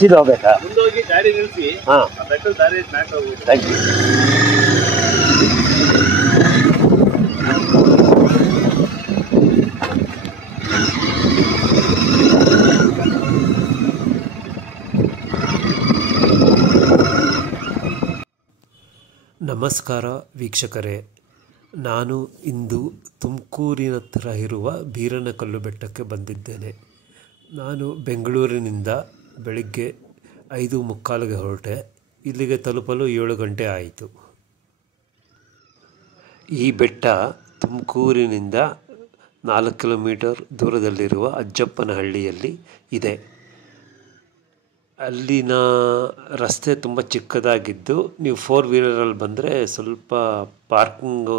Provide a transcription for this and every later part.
ಸೀದಾ ಹೋಗ್ಬೇಕಾ? ಮುಂದೋಗಿ ಗಾಡಿ ನಿಲ್ಲಿಸಿ ಹಾಂ, ಬೆಟ್ಟದ ದಾರಿ ಮ್ಯಾಕ್ ಹೋಗ್ಬಿಟ್ಟು. Thank you. ನಮಸ್ಕಾರ ವೀಕ್ಷಕರೇ, ನಾನು ಇಂದು ತುಮಕೂರಿನ ಹತ್ರ ಇರುವ ಬೀರನಕಲ್ಲು ಬೆಟ್ಟಕ್ಕೆ ಬಂದಿದ್ದೇನೆ. ನಾನು ಬೆಂಗಳೂರಿನಿಂದ ಬೆಳಿಗ್ಗೆ 5:45ಗೆ ಹೊರಟೆ. ಇಲ್ಲಿಗೆ ತಲುಪಲು 7 ಗಂಟೆ ಆಯಿತು. ಈ ಬೆಟ್ಟ ತುಮಕೂರಿನಿಂದ 4 ಕಿಲೋಮೀಟರ್ ದೂರದಲ್ಲಿರುವ ಅಜ್ಜಪ್ಪನಹಳ್ಳಿಯಲ್ಲಿ ಇದೆ. ಅಲ್ಲಿನ ರಸ್ತೆ ತುಂಬ ಚಿಕ್ಕದಾಗಿದ್ದು ನೀವು 4 ವೀಲರಲ್ಲಿ ಬಂದರೆ ಸ್ವಲ್ಪ ಪಾರ್ಕಿಂಗ್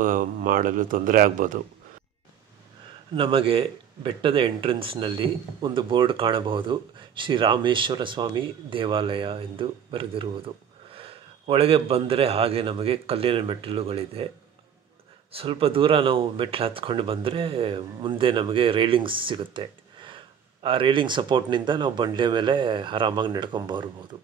ಮಾಡಲು ತೊಂದರೆ ಆಗ್ಬೋದು. ನಮಗೆ ಬೆಟ್ಟದ ಎಂಟ್ರೆನ್ಸ್ನಲ್ಲಿ ಒಂದು ಬೋರ್ಡ್ ಕಾಣಬಹುದು, ಶ್ರೀ ರಾಮೇಶ್ವರ ಸ್ವಾಮಿ ದೇವಾಲಯ ಎಂದು ಬರೆದಿರುವುದು. ಒಳಗೆ ಬಂದರೆ ಹಾಗೆ ನಮಗೆ ಕಲ್ಲಿನ ಮೆಟ್ಟಿಲುಗಳಿದೆ. ಸ್ವಲ್ಪ ದೂರ ನಾವು ಮೆಟ್ಲು ಹತ್ಕೊಂಡು ಬಂದರೆ ಮುಂದೆ ನಮಗೆ ರೈಲಿಂಗ್ಸ್ ಸಿಗುತ್ತೆ. ಆ ರೈಲಿಂಗ್ ಸಪೋರ್ಟ್ನಿಂದ ನಾವು ಬಂಡೆ ಮೇಲೆ ಆರಾಮಾಗಿ ನಡ್ಕೊಂಬರ್ಬೋದು.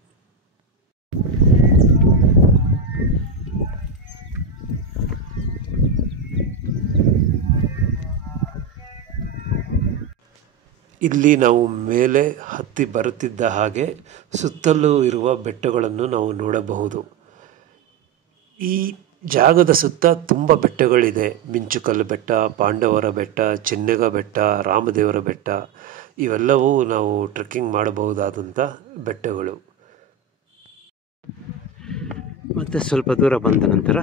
ಇಲ್ಲಿ ನಾವು ಮೇಲೆ ಹತ್ತಿ ಬರುತ್ತಿದ್ದ ಹಾಗೆ ಸುತ್ತಲೂ ಇರುವ ಬೆಟ್ಟಗಳನ್ನು ನಾವು ನೋಡಬಹುದು. ಈ ಜಾಗದ ಸುತ್ತ ತುಂಬ ಬೆಟ್ಟಗಳಿದೆ. ಮಿಂಚುಕಲ್ಲು ಬೆಟ್ಟ, ಪಾಂಡವರ ಬೆಟ್ಟ, ಚೆನ್ನಗ ಬೆಟ್ಟ, ರಾಮದೇವರ ಬೆಟ್ಟ, ಇವೆಲ್ಲವೂ ನಾವು ಟ್ರೆಕ್ಕಿಂಗ್ ಮಾಡಬಹುದಾದಂಥ ಬೆಟ್ಟಗಳು. ಮತ್ತು ಸ್ವಲ್ಪ ದೂರ ಬಂದ ನಂತರ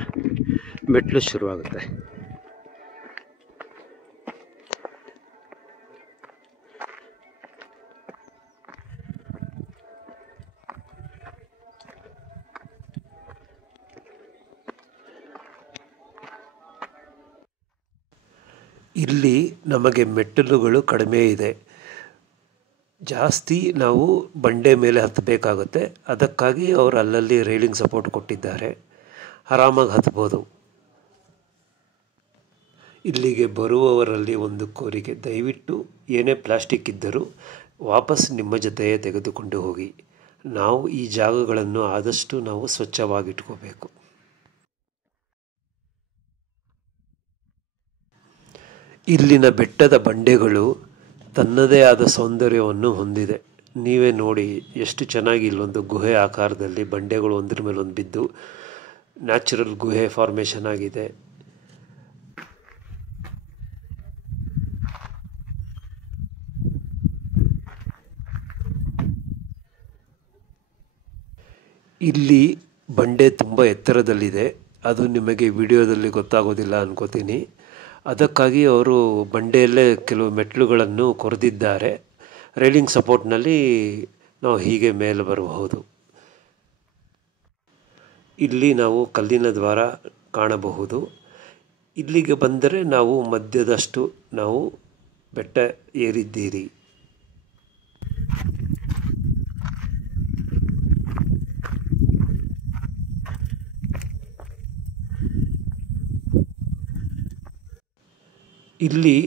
ಮೆಟ್ಲು ಶುರುವಾಗುತ್ತೆ. ಇಲ್ಲಿ ನಮಗೆ ಮೆಟ್ಟಿಲುಗಳು ಕಡಿಮೆ ಇದೆ. ಜಾಸ್ತಿ ನಾವು ಬಂಡೆ ಮೇಲೆ ಹತ್ತಬೇಕಾಗುತ್ತೆ. ಅದಕ್ಕಾಗಿ ಅವರು ಅಲ್ಲಲ್ಲಿ ರೈಲಿಂಗ್ ಸಪೋರ್ಟ್ ಕೊಟ್ಟಿದ್ದಾರೆ, ಆರಾಮಾಗಿ ಹತ್ಬೋದು. ಇಲ್ಲಿಗೆ ಬರುವವರಲ್ಲಿ ಒಂದು ಕೋರಿಕೆ, ದಯವಿಟ್ಟು ಏನೇ ಪ್ಲಾಸ್ಟಿಕ್ ಇದ್ದರೂ ವಾಪಸ್ ನಿಮ್ಮ ಜೊತೆಯೇ ತೆಗೆದುಕೊಂಡು ಹೋಗಿ. ನಾವು ಈ ಜಾಗಗಳನ್ನು ಆದಷ್ಟು ನಾವು ಸ್ವಚ್ಛವಾಗಿಟ್ಕೋಬೇಕು. ಇಲ್ಲಿನ ಬೆಟ್ಟದ ಬಂಡೆಗಳು ತನ್ನದೇ ಆದ ಸೌಂದರ್ಯವನ್ನು ಹೊಂದಿದೆ. ನೀವೇ ನೋಡಿ ಎಷ್ಟು ಚೆನ್ನಾಗಿ ಇಲ್ಲೊಂದು ಗುಹೆ ಆಕಾರದಲ್ಲಿ ಬಂಡೆಗಳು ಒಂದ್ರ ಮೇಲೆ ಒಂದು ಬಿದ್ದು ನ್ಯಾಚುರಲ್ ಗುಹೆ ಫಾರ್ಮೇಷನ್ ಆಗಿದೆ. ಇಲ್ಲಿ ಬಂಡೆ ತುಂಬ ಎತ್ತರದಲ್ಲಿದೆ. ಅದು ನಿಮಗೆ ವಿಡಿಯೋದಲ್ಲಿ ಗೊತ್ತಾಗೋದಿಲ್ಲ ಅನ್ಕೋತೀನಿ. ಅದಕ್ಕಾಗಿ ಅವರು ಬಂಡೆಯಲ್ಲೇ ಕೆಲವು ಮೆಟ್ಲುಗಳನ್ನು ಕೊರೆದಿದ್ದಾರೆ. ರೈಲಿಂಗ್ ಸಪೋರ್ಟ್ನಲ್ಲಿ ನಾವು ಹೀಗೆ ಮೇಲೆ ಬರಬಹುದು. ಇಲ್ಲಿ ನಾವು ಕಲ್ಲಿನ ದ್ವಾರ ಕಾಣಬಹುದು. ಇಲ್ಲಿಗೆ ಬಂದರೆ ನಾವು ಮಧ್ಯದಷ್ಟು ನಾವು ಬೆಟ್ಟ ಏರಿದ್ದೀರಿ. ಇಲ್ಲಿ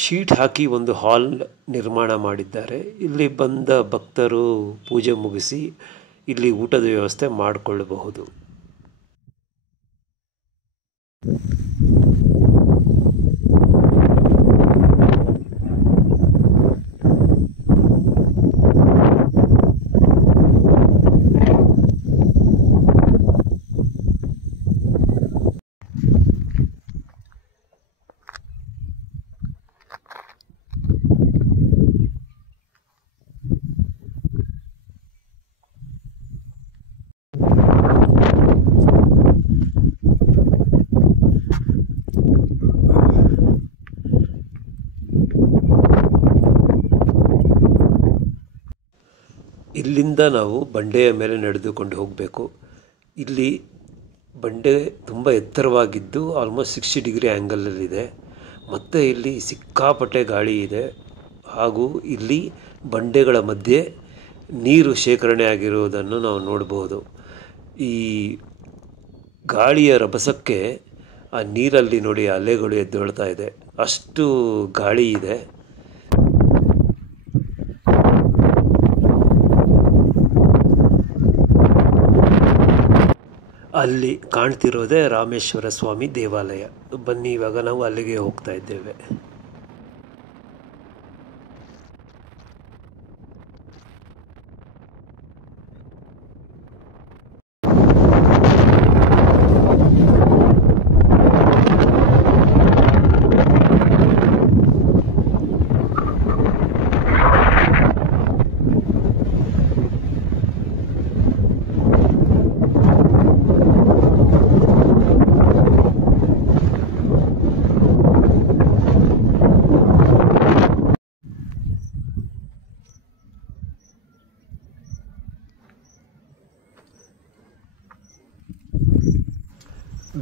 ಶೀಟ್ ಹಾಕಿ ಒಂದು ಹಾಲ್ ನಿರ್ಮಾಣ ಮಾಡಿದ್ದಾರೆ. ಇಲ್ಲಿ ಬಂದ ಭಕ್ತರು ಪೂಜೆ ಮುಗಿಸಿ ಇಲ್ಲಿ ಊಟದ ವ್ಯವಸ್ಥೆ ಮಾಡಿಕೊಳ್ಳಬಹುದು. ಇಲ್ಲಿಂದ ನಾವು ಬಂಡೆಯ ಮೇಲೆ ನಡೆದುಕೊಂಡು ಹೋಗಬೇಕು. ಇಲ್ಲಿ ಬಂಡೆ ತುಂಬ ಎತ್ತರವಾಗಿದ್ದು ಆಲ್ಮೋಸ್ಟ್ 60 ಡಿಗ್ರಿ ಆ್ಯಂಗಲಲ್ಲಿದೆ. ಮತ್ತು ಇಲ್ಲಿ ಸಿಕ್ಕಾಪಟ್ಟೆ ಗಾಳಿ ಇದೆ. ಹಾಗೂ ಇಲ್ಲಿ ಬಂಡೆಗಳ ಮಧ್ಯೆ ನೀರು ಶೇಖರಣೆ ಆಗಿರುವುದನ್ನು ನಾವು ನೋಡಬಹುದು. ಈ ಗಾಳಿಯ ರಭಸಕ್ಕೆ ಆ ನೀರಲ್ಲಿ ನೋಡಿ ಅಲೆಗಳು ಎದ್ದೇಳ್ತಾ ಇದೆ, ಅಷ್ಟು ಗಾಳಿ ಇದೆ. ಅಲ್ಲಿ ಕಾಣ್ತಿರೋದೇ ರಾಮೇಶ್ವರ ಸ್ವಾಮಿ ದೇವಾಲಯ. ಬನ್ನಿ, ಇವಾಗ ನಾವು ಅಲ್ಲಿಗೆ ಹೋಗ್ತಾ ಇದ್ದೇವೆ.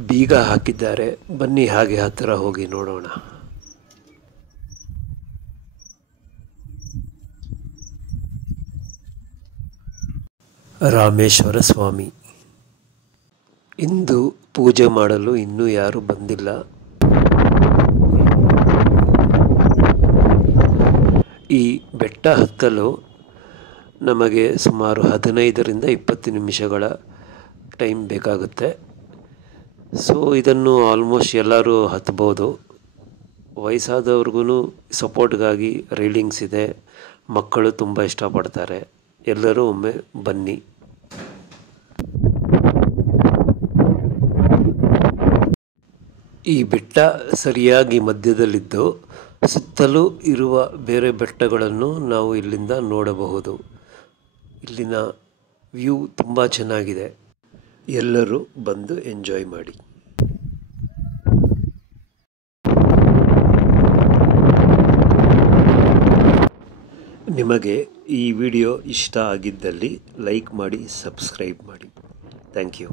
ಬೀಗ ಹಾಕಿದ್ದಾರೆ, ಬನ್ನಿ ಹಾಗೆ ಹತ್ತಿರ ಹೋಗಿ ನೋಡೋಣ. ರಾಮೇಶ್ವರ ಸ್ವಾಮಿ. ಇಂದು ಪೂಜೆ ಮಾಡಲು ಇನ್ನೂ ಯಾರೂ ಬಂದಿಲ್ಲ. ಈ ಬೆಟ್ಟ ಹತ್ತಲು ನಮಗೆ ಸುಮಾರು 15ರಿಂದ 20 ನಿಮಿಷಗಳ ಟೈಮ್ ಬೇಕಾಗುತ್ತೆ. ಸೊ ಇದನ್ನು ಆಲ್ಮೋಸ್ಟ್ ಎಲ್ಲರೂ ಹತ್ಬೋದು. ವಯಸ್ಸಾದವ್ರಿಗೂ ಸಪೋರ್ಟ್ಗಾಗಿ ರೈಲಿಂಗ್ಸ್ ಇದೆ. ಮಕ್ಕಳು ತುಂಬ ಇಷ್ಟಪಡ್ತಾರೆ. ಎಲ್ಲರೂ ಒಮ್ಮೆ ಬನ್ನಿ. ಈ ಬೆಟ್ಟ ಸರಿಯಾಗಿ ಮಧ್ಯದಲ್ಲಿದ್ದು ಸುತ್ತಲೂ ಇರುವ ಬೇರೆ ಬೆಟ್ಟಗಳನ್ನು ನಾವು ಇಲ್ಲಿಂದ ನೋಡಬಹುದು. ಇಲ್ಲಿನ ವ್ಯೂ ತುಂಬ ಚೆನ್ನಾಗಿದೆ. ಎಲ್ಲರೂ ಬಂದು ಎಂಜಾಯ್ ಮಾಡಿ. ನಿಮಗೆ ಈ ವಿಡಿಯೋ ಇಷ್ಟ ಆಗಿದ್ದಲ್ಲಿ ಲೈಕ್ ಮಾಡಿ, ಸಬ್ಸ್ಕ್ರೈಬ್ ಮಾಡಿ. Thank you.